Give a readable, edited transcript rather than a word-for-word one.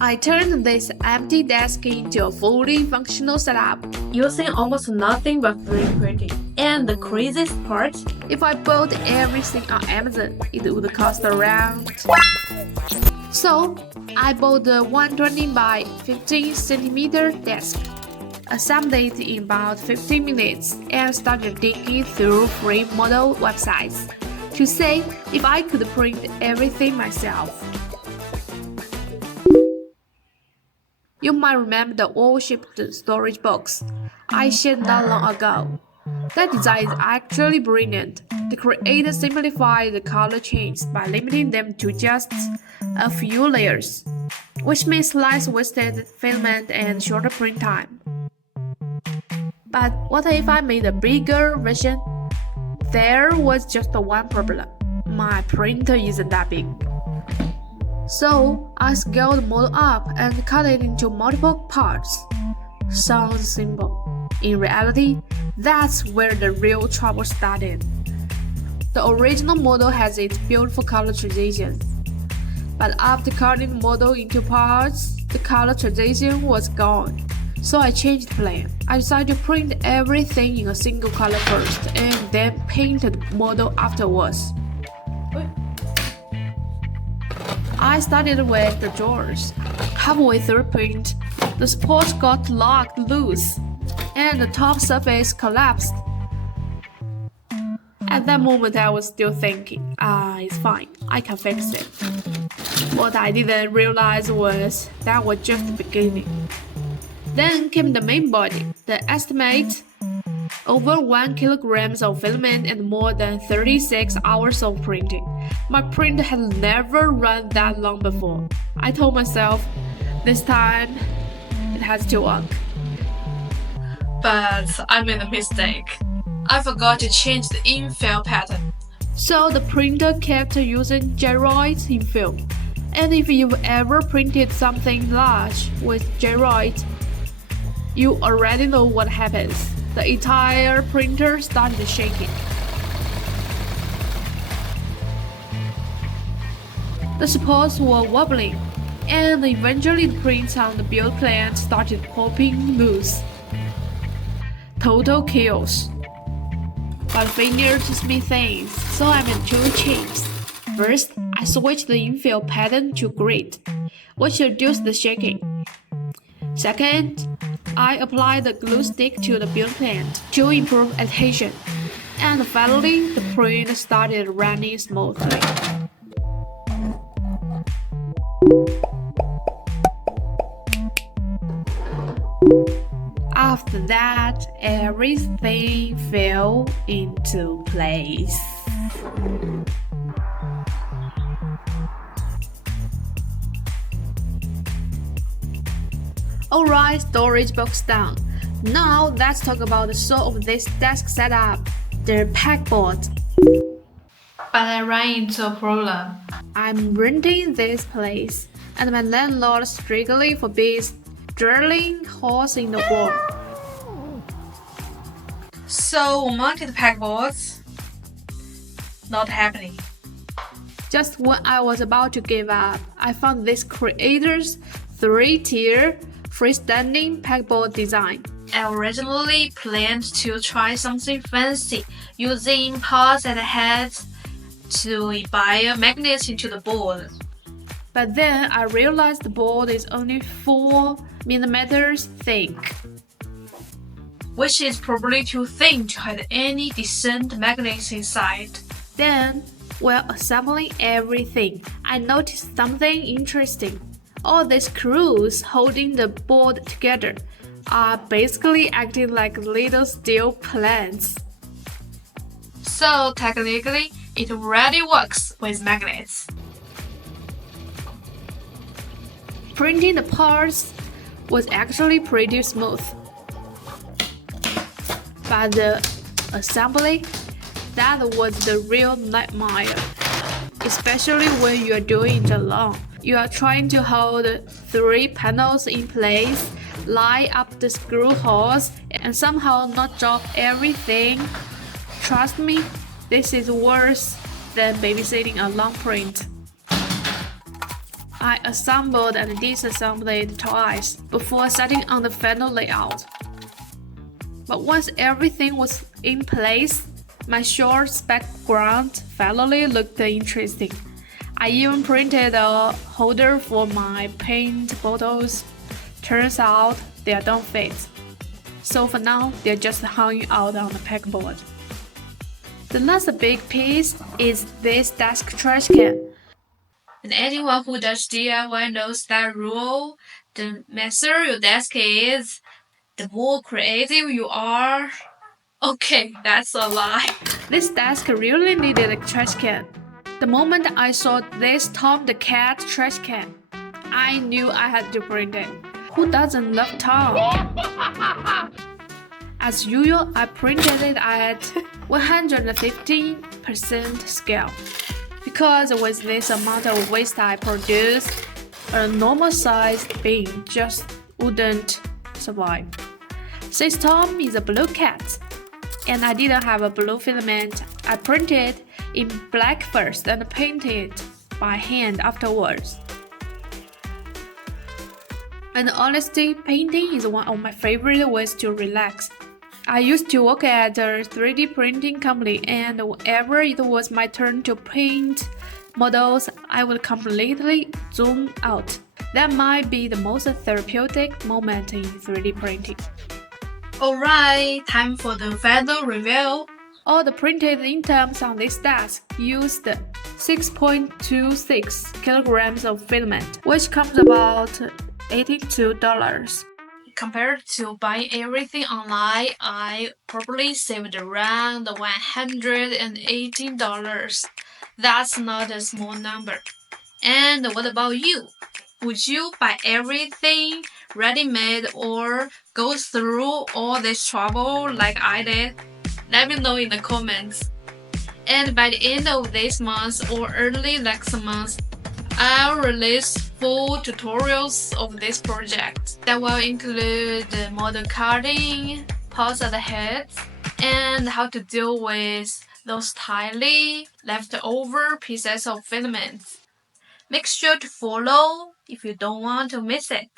I turned this empty desk into a fully functional setup, using almost nothing but 3D printing. And the craziest part? If I bought everything on Amazon, it would cost around. So, I bought the 120 by 15 centimeter desk, assembled it in about 15 minutes, and started digging through free model websites to see if I could print everything myself. You might remember the oil-shaped storage box I shared not long ago. That design is actually brilliant. The creator simplified the color changes by limiting them to just a few layers, which means less wasted filament and shorter print time. But what if I made a bigger version? There was just one problem. My printer isn't that big. So I scaled the model up and cut it into multiple parts. Sounds simple. In reality, that's where the real trouble started. The original model has its beautiful color transitions. But after cutting the model into parts, the color transition was gone. So I changed the plan. I decided to print everything in a single color first and then paint the model afterwards. I started with the drawers. Halfway through print, the support got locked loose, and the top surface collapsed. At that moment, I was still thinking, it's fine, I can fix it. What I didn't realize was that was just the beginning. Then came the main body. The estimate: over 1 kilogram of filament and more than 36 hours of printing. My printer had never run that long before. I told myself, this time, it has to work. But I made a mistake. I forgot to change the infill pattern. So the printer kept using gyroids infill. And if you've ever printed something large with gyroids, you already know what happens. The entire printer started shaking. The supports were wobbling, and eventually the prints on the build plan started popping loose. Total chaos. But failure teaches me things, so I made two changes. First, I switched the infill pattern to grid, which reduced the shaking. Second, I applied the glue stick to the build plan to improve adhesion. And finally, the print started running smoothly. After that, everything fell into place. Alright, storage box down. Now let's talk about the soul of this desk setup, the pegboard. But I ran into a problem. I'm renting this place, and my landlord strictly forbids drilling holes in the wall. So mounted pegboards? Not happening. Just when I was about to give up, I found this creator's 3-tier freestanding pegboard design. I originally planned to try something fancy, using parts and heads to buy magnets into the board. But then I realized the board is only 4 millimeters thick, which is probably too thin to hide any decent magnets inside. Then, while assembling everything, I noticed something interesting. All these screws holding the board together are basically acting like little steel plants. So technically, it already works with magnets. Printing the parts was actually pretty smooth. But the assembly, that was the real nightmare. Especially when you are doing it alone. You are trying to hold 3 panels in place, line up the screw holes, and somehow not drop everything. Trust me, this is worse than babysitting a long print. I assembled and disassembled it twice before setting on the final layout. But once everything was in place, my shorts background finally looked interesting. I even printed a holder for my paint bottles. Turns out they don't fit. So for now, they're just hanging out on the pegboard. The last big piece is this desk trash can. And anyone who does DIY knows that rule. The messier your desk is, the more creative you are. Okay, that's a lie. This desk really needed a trash can. The moment I saw this Tom the Cat trash can, I knew I had to print it. Who doesn't love Tom? As usual, I printed it at 115% scale. Because with this amount of waste I produced, a normal sized bin just wouldn't survive. Since Tom is a blue cat, and I didn't have a blue filament, I printed in black first and painted by hand afterwards. And honestly, painting is one of my favorite ways to relax. I used to work at a 3D printing company, and whenever it was my turn to paint models, I would completely zoom out. That might be the most therapeutic moment in 3D printing. Alright, time for the final review. All the printed items on this desk used 6.26 kilograms of filament, which comes about $82. Compared to buying everything online, I probably saved around $118. That's not a small number. And what about you? Would you buy everything ready-made or go through all this trouble like I did? Let me know in the comments. And by the end of this month or early next month, I'll release full tutorials of this project that will include model cutting, parts of the heads, and how to deal with those tiny leftover pieces of filaments. Make sure to follow if you don't want to miss it.